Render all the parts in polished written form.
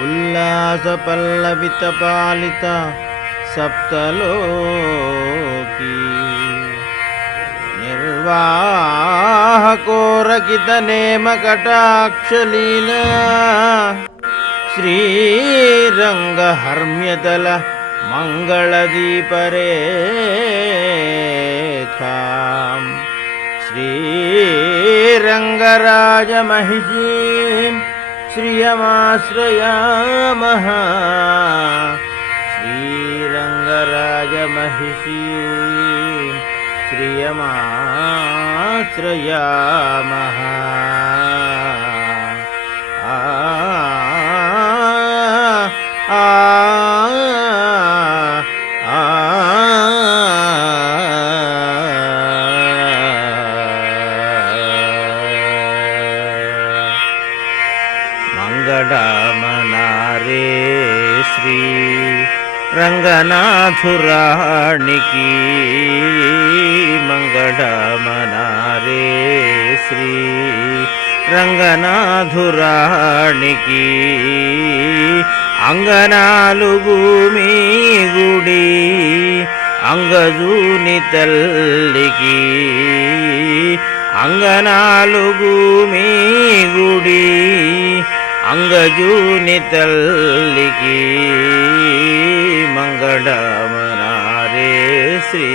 ఉల్లాస పల్లవిత పాలిత సప్తలోకి నిర్వాహకోరకిత నేమ కటాక్షలీల శ్రీరంగ హర్మ్యతల మంగళదీపరేఖాం శ్రీరంగరాజమహిషీం శ్రియమాశ్రయామః శ్రీరంగరాజమహిషీం శ్రియమాశ్రయామః. మంగళమనారే శ్రీ రంగనాథురాణికి మంగళమనారే శ్రీ రంగనాథురాణికి అంగనాలుగు మీ గుడి అంగజూని తల్లికి అంగనాలుగు మీ గుడి అంగజూని తల్లికి మంగళమనారే శ్రీ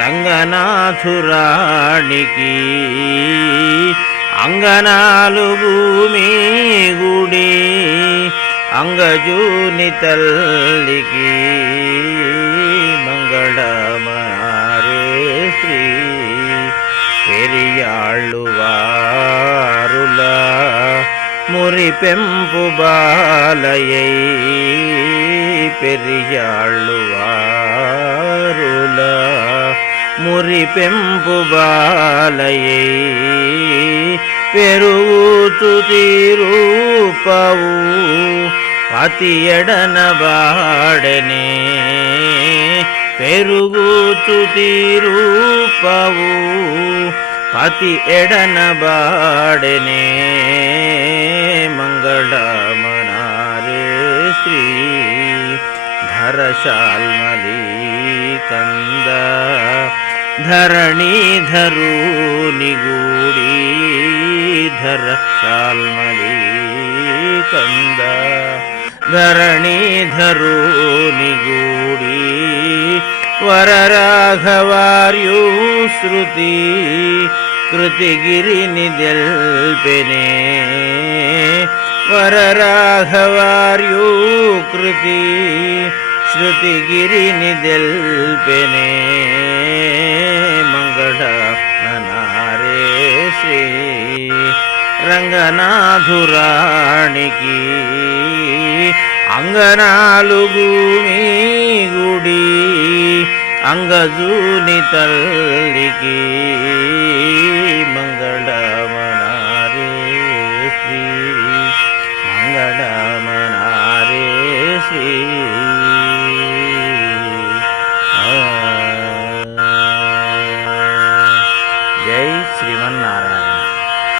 రంగనాథురాణికి అంగనాలుగు మీ గుడి అంగజూని తల్లికి మంగళమనారే శ్రీ పెరియాళ్ళు వారుల మురిపెంపు బాలయై పెరియాళ్ళు వారుల మురిపెంపు బాలయై పెరుగుచు తీరూపవు పతి ఎడనబాడనే పెరుగుచు తీరూపవు పతి ఎడనబాడనే మంగళమనారే శ్రీ ధరశాల్మలి కంద ధరణీధరుని గూడి ధరశాల్మలి కంద ధరణీధరుని గూడి వరరాఘవార్యు శృతి కృతిగిరిని దెల్పెనే వరరాఘవార్యు కృతి శృతిగిరిని దెల్పెనే మంగళమనారే శ్రీ రంగనాథురాణికి అంగనాలుగు మీ గుడి అంగజూని తల్లికి మంగళమనారే శ్రీ మంగళమనారే శ్రీ